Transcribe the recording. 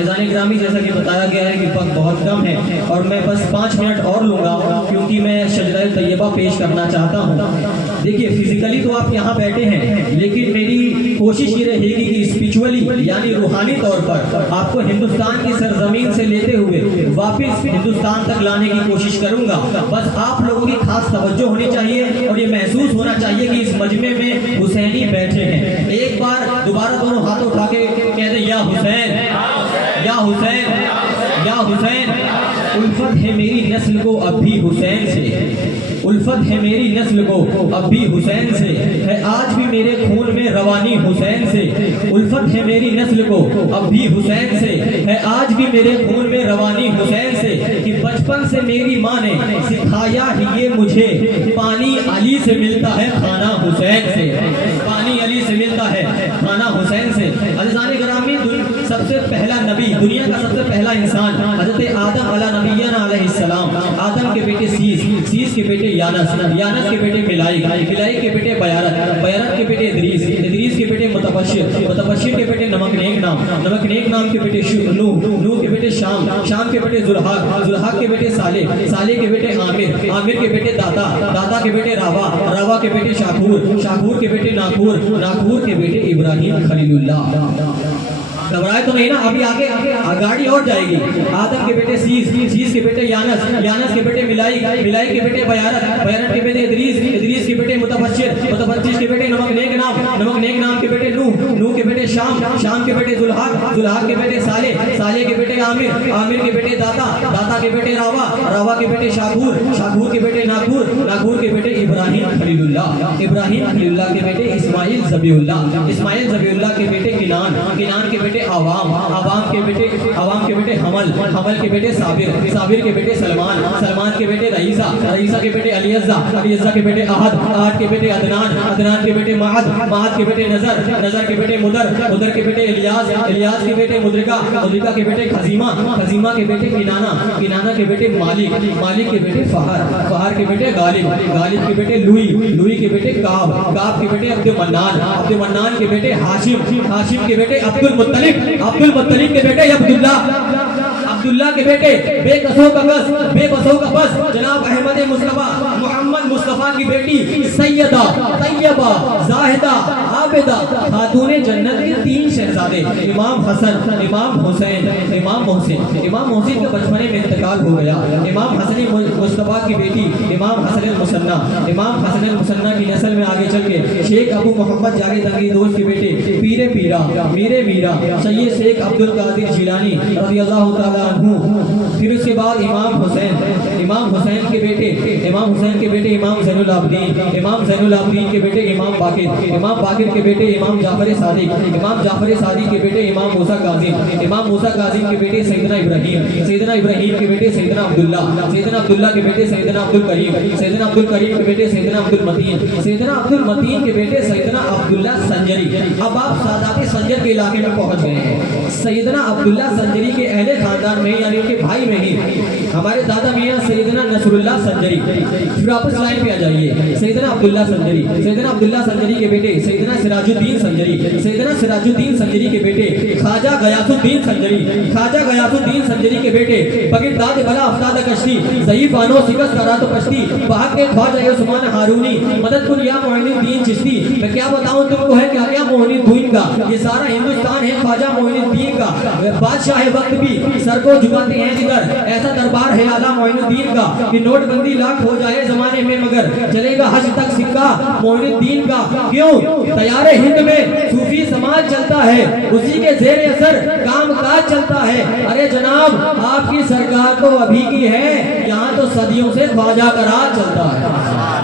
अज़ान ग्रामी जैसा कि बताया गया है कि वक्त बहुत कम है और मैं बस 5 मिनट और लूँगा क्योंकि मैं शजरा तैयबा पेश करना चाहता हूँ। देखिए फिजिकली तो आप यहाँ बैठे हैं, लेकिन मेरी कोशिश ये रहेगी कि स्पिरिचुअली यानी रूहानी तौर पर आपको हिंदुस्तान की सरजमीन से लेते हुए वापस हिंदुस्तान तक लाने की कोशिश करूंगा। बस आप लोगों की खास तवज्जो होनी चाहिए और ये महसूस होना चाहिए कि इस मजमे में हुसैनी बैठे हैं। एक बार दोबारा दोनों हाथ उठा के कह दे, या हुसैन, या हुसैन, या हुसैन। उल्फत है मेरी नस्ल को अब भी हुसैन से, उल्फत है मेरी नस्ल को अब भी हुसैन से, है आज भी मेरे खून में रवानी हुसैन से। उल्फत है मेरी नस्ल को अब भी हुसैन से, है आज भी मेरे खून में रवानी हुसैन से। कि बचपन से मेरी माँ ने सिखाया ही ये मुझे, पानी अली से मिलता है खाना हुसैन से, पानी अली से मिलता है खाना हुसैन से। अज़ान ग्रामी सबसे पहला नबी, दुनिया का सबसे पहला इंसान हज़रत आदम अला नबीना अलैहिस्सलाम, आदम के बेटे सीस, सीस के बेटे यानस, यानस के बेटे मिलाई, मिलाई के बेटे बयारत, बयारत के बेटे इदरीस, इदरीस के बेटे मुतबश्शिर, मुतबश्शिर के बेटे नमकनेक नाम, नमकनेक नाम के बेटे नूह, नूह के बेटे शाम, शाम के बेटे जुल्हाक, जुल्हाक के बेटे साले, साले के बेटे आमिर, आमिर के बेटे दाता, दाता के बेटे रावा, रावा के बेटे शाकूर, शाकूर के बेटे नाकूर, नाकूर के बेटे इब्राहिम खलीलुल्लाह। घबराए तो नहीं ना, अभी आगे गाड़ी और जाएगी। आदम के बेटे सीस, सीस के बेटे यानस, यानस के बेटे मिलाई, मिलाई के बेटे बयारत, बयारत के बेटे इदरीस, इदरीस के बेटे मुतबश्शिर, मुतबश्शिर के बेटे नमकनेक नाम, नमकनेक नाम के बेटे नूह, नूह के बेटे शाम, शाम के बेटे जुल्हाक, जुल्हाक के बेटे साले, साले के बेटे आमिर, आमिर के बेटे दाता, दाता के बेटे रावा, रावा के बेटे शाकूर, शाकूर के बेटे नाकूर, नाकूर के बेटे इब्राहिम खलीलुल्लाह, इब्राहिम खलीलुल्लाह के बेटे इस्माइल ज़बीहुल्लाह, इस्माइल ज़बीहुल्लाह के बेटे किनान, किनान के बेटे अवाम, अवाम के बेटे हमल, हमल के बेटे साबिर, साबिर के बेटे सलमान, सलमान के बेटे रईसा, रईसा के बेटे अलियज़्ज़ा, अलियज़्ज़ा के बेटे अहद, अहद के बेटे अदनान, अदनान के बेटे महद, महद के बेटे नजर, नजर के बेटे मुदर, मुदर के बेटे इलियास, इलियास के बेटे मुद्रिका, मुद्रिका के बेटे खजीमा, खजीमा के बेटे किनाना, किनाना के बेटे मालिक, मालिक के बेटे फहर, फहर के बेटे गालिब, गालिब के बेटे लुई, लुई के बेटे काब, काब के बेटे अब्दुल मन्नान, अब्दुल मन्नान के बेटे हाशिम, हाशिम के बेटे अब्दुल मुत्तलिब, अब्दुल मुत्तलिब के बेटे अब्दुल्ला, अब्दुल्ला के बेटे बेकसों का कस, बेबसों का बस जनाब अहमद मुस्तफा, मोहम्मद मुस्तफा की बेटी सैयदा, तैयबा, जाहिदा, आबिदा, खातूने जन्नत के 3 शहजादे, इमाम हसन, इमाम हुसैन, इमाम मोहसिन। इमाम मोहसिन का बचपने में इंतकाल हो गया। इमाम हसन मुस्तफा की बेटी इमाम हसन मुसन्ना, इमाम हसन मुसन्ना की नस्ल में आगे चल के शेख अबू मोहम्मद जावेद अंगरी दोस्त के बेटे पीरे पीरा, मीरे मीरा, सैयद शेख अब्दुल कादिर जिलानी रज़ियल्लाहु ताला अन्हु। फिर उसके बाद इमाम हुसैन, इमाम हुसैन के बेटे, इमाम हुसैन के बेटे इमाम ज़ैनुल आबिदीन, इमाम ज़ैनुल आबिदीन के बेटे इमाम बाकिर, इमाम बाकिर के बेटे इमाम जाफर सादिक, इमाम जाफर सादिक के बेटे इमाम मूसा काज़िम, इमाम मूसा काज़िम के बेटे सैयदना इब्राहीम, सैयदना इब्राहीम के बेटे सैयदना अब्दुल्ला, सैयदना अब्दुल्ला के बेटे सैयदना अब्दुल करीम, सैयदना अब्दुल करीम के बेटे सैयदना अब्दुल मतीन, सैयदना अब्दुल मतीन के बेटे सैयदना अब्दुल्ला संजरी। अब आप सादात संजर के इलाके में पहुंच गए हैं। सैयदना अब्दुल्ला संजरी के अहले खानदान में यानी उनके भाई में ही हमारे दादा मियाँ सैयदना नसरुल्लाह संजरी। फिर वापस लाइन पे आ जाइए, सैयदना अब्दुल्ला संजरी, सैयदना अब्दुल्ला संजरी के बेटे सैयदना सिराजुद्दीन संजरी, सैयदना सिराजुद्दीन संजरी के बेटे ख्वाजा गयासुद्दीन संजरी, ख्वाजा गयासुद्दीन संजरी के बेटे बगिरदाद बला अफ्ताद कश्ती, ज़ईफ़ आनो सिकस करातो कश्ती, बाहर के ख्वाजा उस्मान हारूनी, मदद कुन या मोइनुद्दीन चिश्ती। मैं क्या बताऊं तुमको है क्या क्या मोइनुद्दीन का, ये सारा हिंदुस्तान है ख्वाजा मोइनुद्दीन का। बादशाह वक्त भी सर को झुकाते हैं जिधर, ऐसा दरबार है आला मोइनुद्दीन का कि नोटबंदी लाख हो जाए जमाने में मगर चलेगा हज तक सिक्का मोइनुद्दीन का। क्यों? तैयारे हिंद में सूफी समाज चलता है, उसी के जेर असर काम काज चलता है। अरे जनाब आपकी सरकार तो अभी की है, यहाँ तो सदियों से ख्वाजा का राज चलता है।